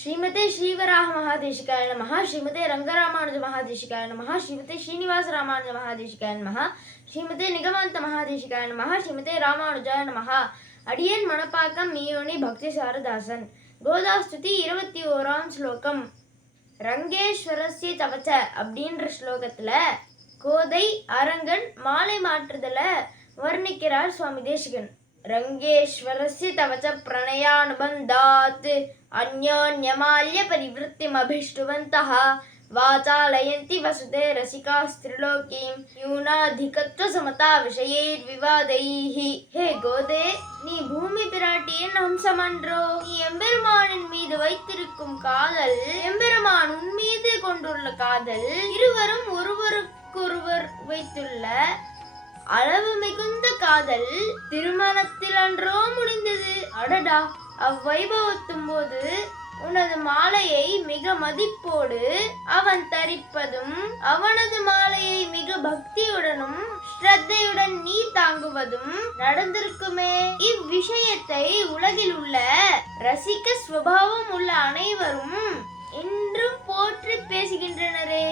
ஸ்ரீமதே ஸ்ரீவராக மகாதேசிகாய நமஹ. ஸ்ரீமதே ரங்கராமானுஜ மகாதேசிகாய நமஹ. ஸ்ரீமதே ஸ்ரீனிவாச ராமானுஜ மகாதேசிகாய நமஹ. ஸ்ரீமதே நிகமாந்த மகாதேசிகாய நமஹ. ஸ்ரீமதே ராமானுஜாய நமஹ. அடியன் மணப்பாக்கம் மீயோனி பக்தி சாரதாசன். கோதாஸ்துதி 21ஆம் ஸ்லோகம். ரங்கேஸ்வரஸ்ய தவச்ச அப்படின்ற ஸ்லோகத்துல கோதை அரங்கன் மாலை மாற்றுதல வர்ணிக்கிறார் சுவாமி தேசிகன். ரங்கேஸ்வரஸ்ய தவச்ச பிரணயானுபந்தாத் அந்யோன்யமால்ய பரிவృత్తిமபிஷ்டுவந்தः வாசாலயந்தி வசுதே ரசிகாஸ்திரிலோகீம் யூனாதிகத்வ சமதா விஷயேர் விவாதைஹி. ஹே கோதே, நீ பூமி பிராட்டியின் அம்சமன்றோ? நீ எம்பெருமானின் மீது வைத்திருக்கும் காதல், எம்பெருமான் உன் மீது கொண்டுள்ள காதல், இருவரும் ஒருவருக்கொருவர் வைத்துள்ள அளவு மிகுந்த காதல் திருமணத்தில் அன்றோ முடிந்தது. அடடா, அவ்வைபவத்தும் போது உனது மாலையை மிக மதிப்போடு அவன் தரிப்பதும், அவனது மாலையை மிக பக்தியுடனும் ஸ்ரத்தையுடன் நீ தாங்குவதும் நடந்திருக்குமே. இவ்விஷயத்தை உலகில் உள்ள ரசிக ஸ்வபாவம் உள்ள அனைவரும் இன்றும் போற்றி பேசுகின்றனரே.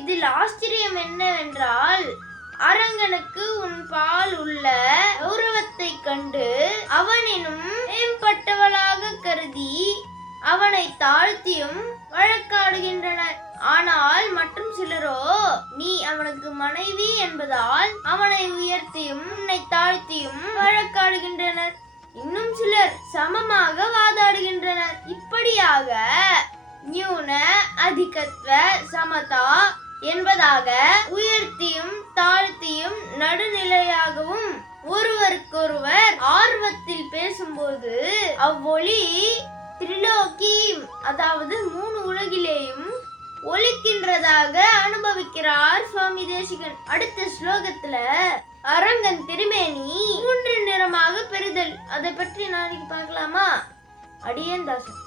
இதில் ஆச்சரியம் என்னவென்றால், அரங்கனுக்கு உன் பால் உள்ள கௌரவத்தை கண்டு அவனினும் மேம்பட்டவளாக கருதி அவனை தாழ்த்தியும் வழக்காடுகின்றனர். ஆனால் மற்றும் சிலரோ நீ அவனுக்கு மனைவி என்பதால் அவனை உயர்த்தியும் உன்னை தாழ்த்தியும் வழக்காடுகின்றனர். இன்னும் சிலர் சமமாக வாதாடுகின்றனர். இப்படியாக நியூன அதிகத்வ சமதா என்பதாக உயர்த்தியும் தாழ்த்தியும் நடுநிலையாகவும் ஒருவருக்கொருவர் ஆர்வத்தில் பேசும்போது அவ்வொளி திரிலோகி, அதாவது 3 உலகிலேயும் ஒலிக்கின்றதாக அனுபவிக்கிறார் சுவாமி தேசிகன். அடுத்த ஸ்லோகத்துல அரங்கன் திருமேனி 3 நிறமாக பெறுதல், அதை பற்றி நாளைக்கு பார்க்கலாமா? அடியேன் தாசன்.